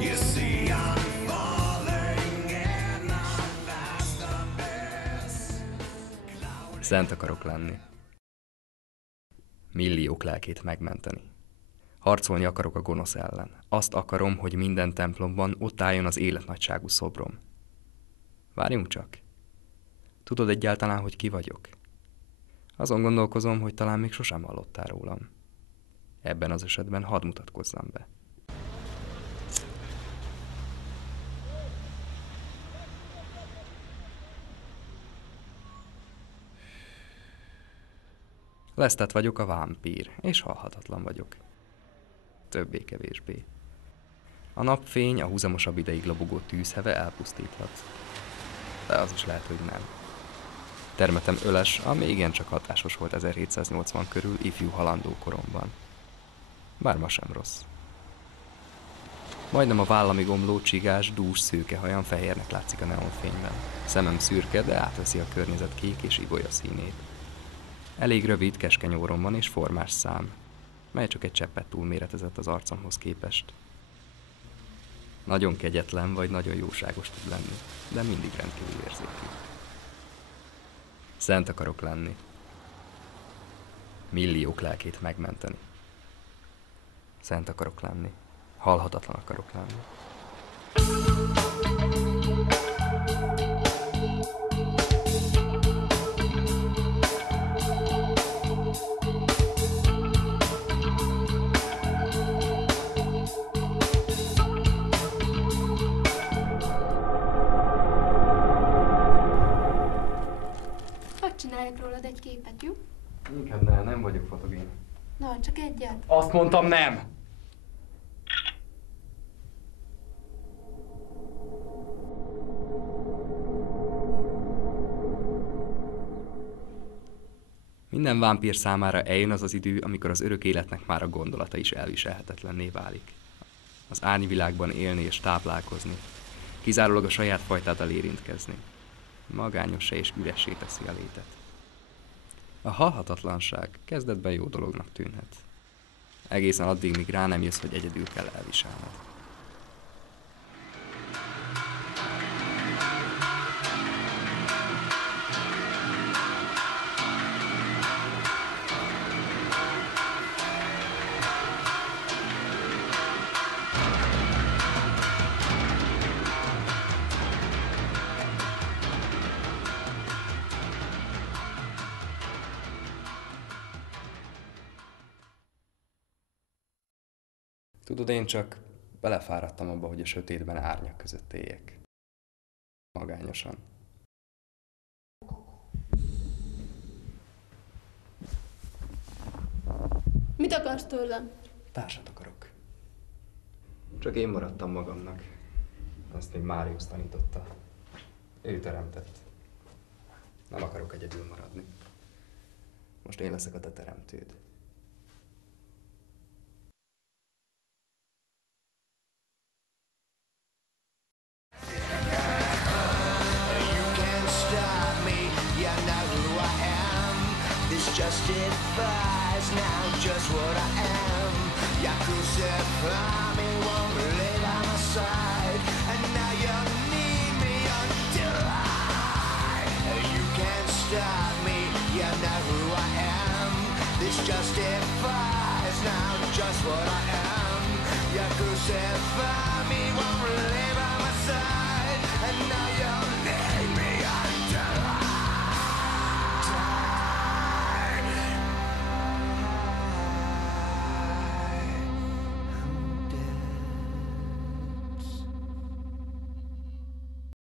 You see, I'm falling in a vast abyss. Szent akarok lenni. Milliók lelkét megmenteni. Harcolni akarok a gonosz ellen. Azt akarom, hogy minden templomban ott álljon az életnagyságú szobrom. Várjunk csak. Tudod egyáltalán, hogy ki vagyok? Azon gondolkozom, hogy talán még sosem hallottál rólam. Ebben az esetben hadd mutatkozzam be. Lestat vagyok, a vámpír, és halhatatlan vagyok. Többé-kevésbé. A napfény, a húzamosabb ideig lobogó tűzheve elpusztíthat. De az is lehet, hogy nem. Termetem öles, ami igencsak hatásos volt 1780 körül ifjú halandó koromban. Bár ma sem rossz. Majdnem a vállamig omló, csigás, dús szőkehajam fehérnek látszik a neonfényben. Szemem szürke, de átveszi a környezet kék és ibolya színét. Elég rövid, keskeny órom van és formás szám, mely csak egy cseppet túlméretezett az arcomhoz képest. Nagyon kegyetlen vagy nagyon jóságos tud lenni, de mindig rendkívül érzékű. Szent akarok lenni. Milliók lelkét megmenteni. Szent akarok lenni. Halhatatlan akarok lenni. Csináljuk rólad egy képet, jó? Inkább nem vagyok fotogén. Na, csak egyet. Azt mondtam, nem! Minden vámpír számára eljön az az idő, amikor az örök életnek már a gondolata is elviselhetetlenné válik. Az árnyvilágban élni és táplálkozni, kizárólag a saját fajtáddal érintkezni. Magányossá és üressé teszi a létet. A halhatatlanság kezdetben jó dolognak tűnhet. Egészen addig, míg rá nem jössz, hogy egyedül kell elviselned. Tudod, én csak belefáradtam abba, hogy a sötétben árnyak között éljek. Magányosan. Mit akarsz tőlem? Társat akarok. Csak én maradtam magamnak. Azt még Máriusz tanította. Ő teremtett. Nem akarok egyedül maradni. Most én leszek a te teremtőd. Justifies now just what I am. You crucify me, won't lay by my side, and now you need me until you can't stop me. You know who I am. This justifies now just what I am. You crucify me, won't lay by my side, and now you